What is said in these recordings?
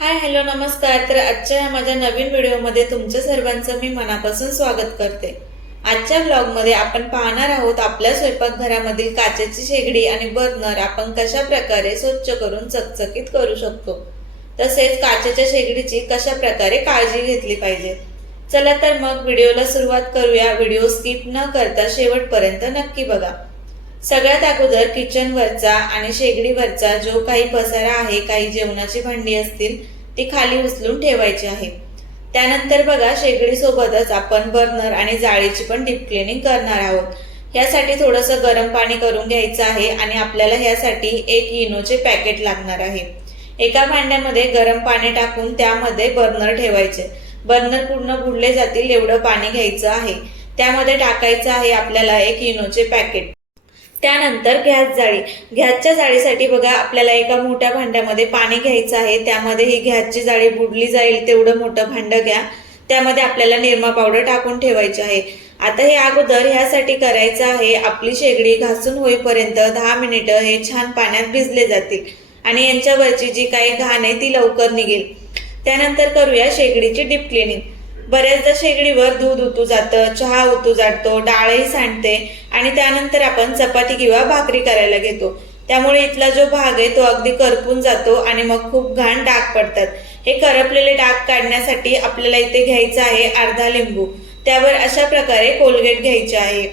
Hi hello नमस्कार. तर आजच्या ह्या माझ्या नवीन व्हिडिओमध्ये तुमच्या सर्वांचं मी मनापासून स्वागत करते. आजच्या ब्लॉगमध्ये आपण पाहणार आहोत आपल्या स्वयंपाकघरामधील काचेची शेगडी आणि बर्नर आपण कशा प्रकारे स्वच्छ करून चकचकीत करू शकतो. तसेच काचेच्या शेगडीची कशा प्रकारे काळजी घेतली पाहिजे. चला तर मग व्हिडिओला सुरुवात करूया. व्हिडिओ स्किप न करता शेवटपर्यंत नक्की बघा. सगळ्यात अगोदर किचनवरचा आणि शेगडीवरचा जो काही पसारा आहे काही जेवणाची भांडी असतील ती खाली उचलून ठेवायची आहे. त्यानंतर बघा शेगडीसोबतच आपण बर्नर आणि जाळीची पण डीप क्लिनिंग करणार आहोत. यासाठी थोडंसं गरम पाणी करून घ्यायचं आहे आणि आपल्याला ह्यासाठी एक इनोचे पॅकेट लागणार आहे. एका भांड्यामध्ये गरम पाणी टाकून त्यामध्ये बर्नर ठेवायचे. बर्नर पूर्ण बुडले जातील एवढं पाणी घ्यायचं आहे. त्यामध्ये टाकायचं आहे आपल्याला एक इनोचे पॅकेट. त्यानंतर गॅस जाळी. गॅसच्या जाळीसाठी बघा आपल्याला एका मोठ्या भांड्यामध्ये पाणी घ्यायचं आहे. त्यामध्ये ही गॅसची जाळी बुडली जाईल तेवढं मोठं भांडं घ्या. त्यामध्ये आपल्याला निरमा पावडर टाकून ठेवायची आहे. आता हे अगोदर ह्यासाठी करायचं आहे आपली शेगडी घासून होईपर्यंत दहा मिनिटं हे छान पाण्यात भिजले जातील आणि यांच्यावरची जी काही घाण आहे ती लवकर निघेल. त्यानंतर करूया शेगडीची डीप क्लिनिंग. बऱ्याचदा शेगडीवर दूध उतू जातं चहा उतू जातो डाळही सांडते आणि त्यानंतर आपण चपाती किंवा भाकरी करायला घेतो. त्यामुळे इथला जो भाग आहे तो अगदी करपून जातो आणि मग खूप घाण डाग पडतात. हे करपलेले डाग काढण्यासाठी आपल्याला इथे घ्यायचं आहे अर्धा लिंबू. त्यावर अशा प्रकारे कोलगेट घ्यायचे आहे.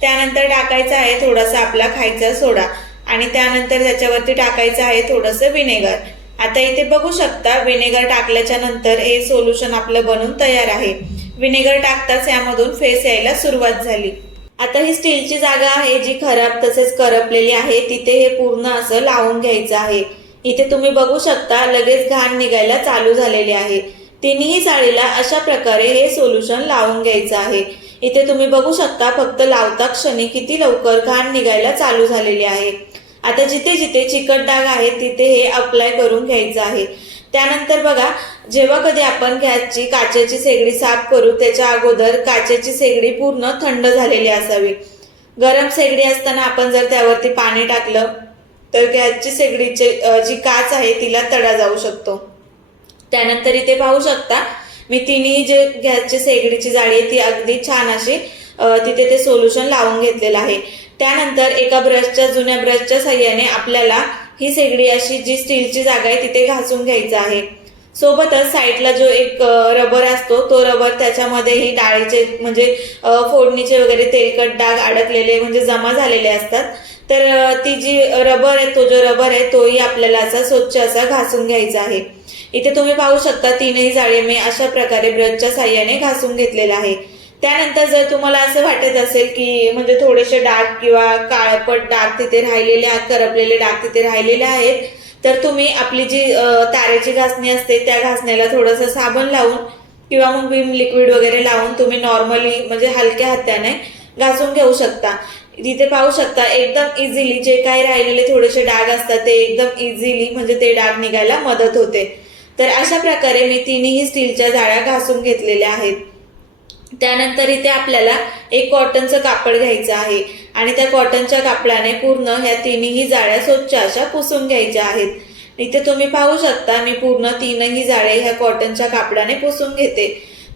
त्यानंतर टाकायचा आहे थोडासा आपला खायचा सोडा आणि त्यानंतर त्याच्यावरती टाकायचं आहे थोडंसं विनेगर. आता इथे बघू शकता विनेगर टाकल्याच्या नंतर हे सोल्युशन आपलं बनून तयार आहे. विनेगर टाकताच यामधून फेस यायला सुरुवात झाली. आता ही स्टीलची जागा आहे जी खराब तसेच करपलेली आहे तिथे हे पूर्ण असं लावून घ्यायचं आहे. इथे तुम्ही बघू शकता लगेच घाण निघायला चालू झालेले आहे. तिन्ही जाळीला अशा प्रकारे हे सोल्युशन लावून घ्यायचं आहे. इथे तुम्ही बघू शकता फक्त लावता क्षणी किती लवकर घाण निघायला चालू झालेली आहे. आता जिथे जिथे चिकट डाग आहे तिथे हे अप्लाय करून घ्यायचं आहे. त्यानंतर बघा जेव्हा कधी आपण गॅसची काचेची शेगडी साफ करू त्याच्या अगोदर काचेची शेगडी पूर्ण थंड झालेली असावी. गरम शेगडी असताना आपण जर त्यावरती पाणी टाकलं तर गॅसची शेगडीचे जी काच आहे तिला तडा जाऊ शकतो. त्यानंतर इथे पाहू शकता मी तिन्ही जे गॅसची शेगडीची जाळी आहे ती अगदी छान अशी तिथे ते सोल्युशन लावून घेतलेलं आहे. त्यानंतर एका ब्रशच्या जुन्या ब्रशच्या साह्याने आपल्याला ही शेगडी अशी जी स्टीलची जागा आहे तिथे घासून घ्यायचं आहे. सोबतच साईडला जो एक रबर असतो तो रबर त्याच्यामध्येही डाळीचे म्हणजे फोडणीचे वगैरे तेलकट डाग अडकलेले म्हणजे जमा झालेले असतात. तर ती जी रबर आहे तो जो रबर आहे तोही आपल्याला असा स्वच्छ असा घासून घ्यायचा आहे. इथे तुम्ही पाहू शकता तीनही जाळे मी अशा प्रकारे ब्रशच्या साह्याने घासून घेतलेला आहे. त्यानंतर जर तुम्हाला असं वाटत असेल की म्हणजे थोडेसे डाग किंवा काळपट डाग तिथे राहिलेले आहेत करपलेले डाग तिथे राहिलेले आहेत तर तुम्ही आपली जी तारेची घासणी असते त्या घासण्याला थोडंसं साबण लावून किंवा मग विम लिक्विड वगैरे लावून तुम्ही नॉर्मली म्हणजे हलक्या हाताने घासून घेऊ शकता. तिथे पाहू शकता एकदम इझिली जे काही राहिलेले थोडेसे डाग असतात ते एकदम इझिली म्हणजे ते डाग निघायला मदत होते. तर अशा प्रकारे मी तिन्ही स्टीलच्या जाळ्या घासून घेतलेल्या आहेत. त्यानंतर इथे आपल्याला एक कॉटनचं कापड घ्यायचं आहे. आणि त्या कॉटनच्या कापडाने पूर्ण ह्या तिन्ही जाळ्या स्वच्छ अशा पुसून घ्यायच्या आहेत. इथे तुम्ही पाहू शकता मी पूर्ण तीनही जाळे ह्या कॉटनच्या कापडाने पुसून घेते.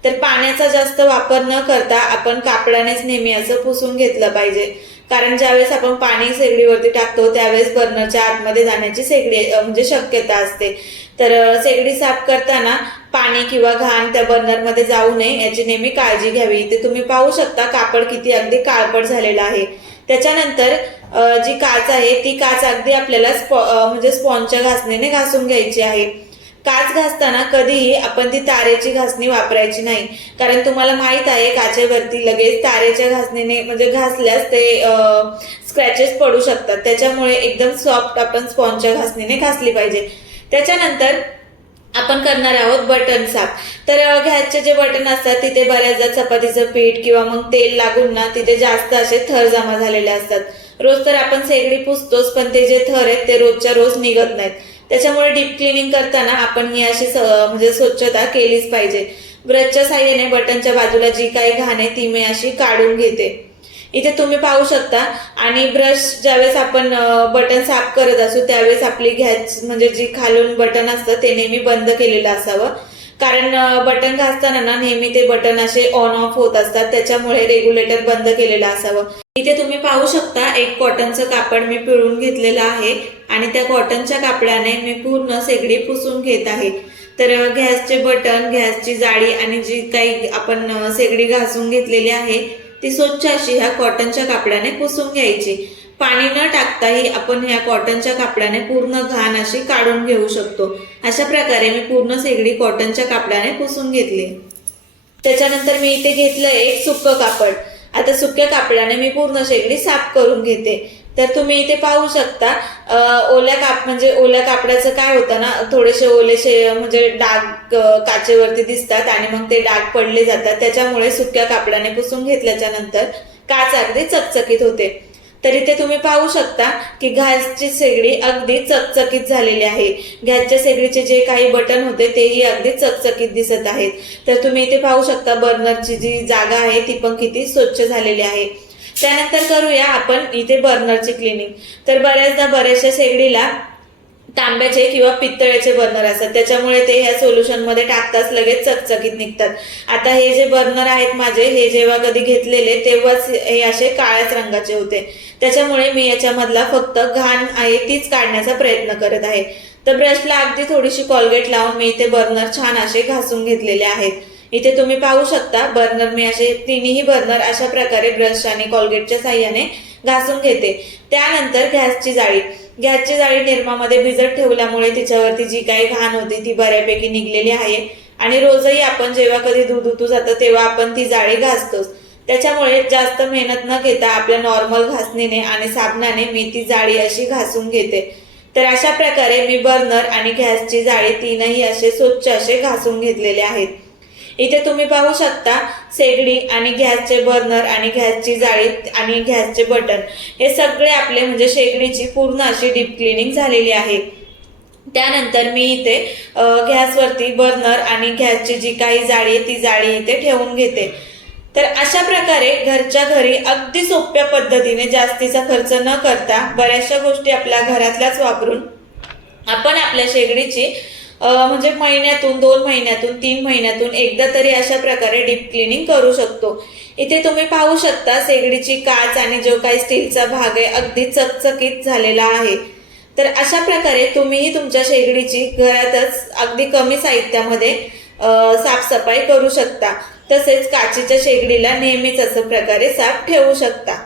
तर पाण्याचा जास्त वापर न करता आपण कापडानेच नेहमी असं पुसून घेतलं पाहिजे. कारण ज्यावेळेस आपण पाणी शेगडीवरती टाकतो त्यावेळेस बर्नरच्या आतमध्ये जाण्याची शेगडी म्हणजे शक्यता असते. तर शेगडी साफ करताना पाणी किंवा घाण त्या बर्नरमध्ये जाऊ नये याची नेहमी काळजी घ्यावी. ते तुम्ही पाहू शकता कापड किती अगदी काळपट झालेला आहे. त्याच्यानंतर जी काच आहे ती काच अगदी आपल्याला स्पॉ म्हणजे स्पॉनच्या घासणीने घासून घ्यायची आहे. काच घासताना कधीही आपण ती तारेची घासणी वापरायची नाही. कारण तुम्हाला माहीत आहे काचेवरती लगेच तारेच्या घासणीने म्हणजे घासल्यास ते स्क्रॅचेस पडू शकतात. त्याच्यामुळे एकदम सॉफ्ट आपण स्पॉनच्या घासणीने घासली पाहिजे. त्याच्यानंतर आपण करणार आहोत बटन साफ. तर घ्यासचे जे बटन असतात तिथे बऱ्याचदा चपातीचं पीठ किंवा मग तेल लागून ना तिथे जास्त असे थर जमा झालेले असतात. रोज तर आपण सेगडी पुसतोच पण ते जे थर आहेत ते रोजच्या रोज निघत नाहीत. त्याच्यामुळे डीप क्लिनिंग करताना आपण ही अशी म्हणजे स्वच्छता केलीच पाहिजे. ब्रशच्या साह्याने बटनच्या बाजूला जी काही घाण आहे ती मी अशी काढून घेते. इथे तुम्ही पाहू शकता. आणि ब्रश ज्यावेळेस आपण बटन साफ करत असू त्यावेळेस आपली गॅस म्हणजे जी खालून बटन असतं ते नेहमी बंद केलेलं असावं. कारण बटन घासताना ना नेहमी ते बटन असे ऑन ऑफ होत असतात. त्याच्यामुळे रेग्युलेटर बंद केलेलं असावं. इथे तुम्ही पाहू शकता एक कॉटनचं कापड मी पिळून घेतलेलं आहे. आणि त्या कॉटनच्या कापडाने मी पूर्ण शेगडी पुसून घेत आहे. तर गॅसचे बटन गॅसची जाळी आणि जी काही आपण सेगडी शेगडी घासून घेतलेली आहे ती स्वच्छ अशी ह्या कॉटनच्या कापडाने पुसून घ्यायची. पाणी न टाकताही आपण ह्या कॉटनच्या कापडाने पूर्ण घाण अशी काढून घेऊ शकतो. अशा प्रकारे मी पूर्ण शेगडी कॉटनच्या कापडाने पुसून घेतली. त्याच्यानंतर मी इथे घेतलं एक सुक्क कापड. आता सुक्या कापडाने मी पूर्ण शेगडी साफ करून घेते. तर तुम्ही इथे पाहू शकता ओल्या काप म्हणजे ओल्या कापडाचं काय होतं ना थोडेसे ओलेसे म्हणजे डाग काचेवरती दिसतात आणि मग ते डाग पडले जातात. त्याच्यामुळे सुक्या कापडाने पुसून घेतल्याच्या नंतर काच अगदी चकचकीत होते. तर इथे तुम्ही पाहू शकता की घासची शेगडी अगदी चकचकीत झालेली आहे. घासच्या शेगडीचे जे काही बटन होते तेही अगदी चकचकीत दिसत आहेत. तर तुम्ही इथे पाहू शकता बर्नरची जी जागा आहे ती पण किती स्वच्छ झालेली आहे. त्यानंतर करूया आपण इथे बर्नरची क्लिनिंग तर बऱ्याचदा बऱ्याचशा शेगडीला तांब्याचे किंवा पितळ्याचे बर्नर असतात. त्याच्यामुळे ते ह्या सोल्युशनमध्ये टाकताच लगेच चकचकीत निघतात. आता हे जे बर्नर आहेत माझे हे जेव्हा कधी घेतलेले तेव्हाच हे असे काळ्याच रंगाचे होते. त्याच्यामुळे मी याच्यामधला फक्त घाण आहे तीच काढण्याचा प्रयत्न करत आहे. तर ब्रशला अगदी थोडीशी कॉलगेट लावून मी इथे बर्नर छान असे घासून घेतलेले आहेत. इथे तुम्ही पाहू शकता बर्नर मी असे तिन्ही बर्नर अशा प्रकारे ब्रश आणि कॉलगेटच्या साह्याने घासून घेते. त्यानंतर गॅसची जाळी. गॅसची जाळी निरमामध्ये भिजत ठेवल्यामुळे तिच्यावरती जी काही घाण होती ती बऱ्यापैकी निघलेली आहे आणि रोजही आपण जेव्हा कधी दूध उतू जातं तेव्हा आपण ती जाळी घासतोच. त्याच्यामुळे जास्त मेहनत न घेता आपल्या नॉर्मल घासणीने आणि साबणाने मी ती जाळी अशी घासून घेते. तर अशा प्रकारे मी बर्नर आणि गॅसची जाळी तीनही असे स्वच्छ असे घासून घेतलेले आहेत. इथे तुम्ही पाहू शकता शेगडी आणि गॅसचे बर्नर आणि गॅसची जाळी आणि गॅसचे बटन. हे सगळे आपले म्हणजे शेगडीची पूर्ण अशी डीप क्लिनिंग झालेली आहे. त्यानंतर मी इथे गॅसवरती बर्नर आणि गॅसची जी काही जाळी आहे ती जाळी इथे ठेवून घेते. तर अशा प्रकारे घरच्या घरी अगदी सोप्या पद्धतीने जास्तीचा खर्च न करता बऱ्याचशा गोष्टी आपल्या घरातल्याच वापरून आपण आपल्या शेगडीची म्हणजे महिन्यातून दोन महिन्यातून तीन महिन्यातून एकदा तरी अशा प्रकारे डीप क्लिनिंग करू शकतो. इथे तुम्ही पाहू शकता शेगडीची काच आणि जो काही स्टीलचा भाग आहे अगदी चकचकीत झालेला आहे. तर अशा प्रकारे तुम्हीही तुमच्या शेगडीची घरातच अगदी कमी साहित्यामध्ये साफसफाई करू शकता. तसेच काचेच्या शेगडीला नेहमीच असं प्रकारे साफ ठेवू शकता.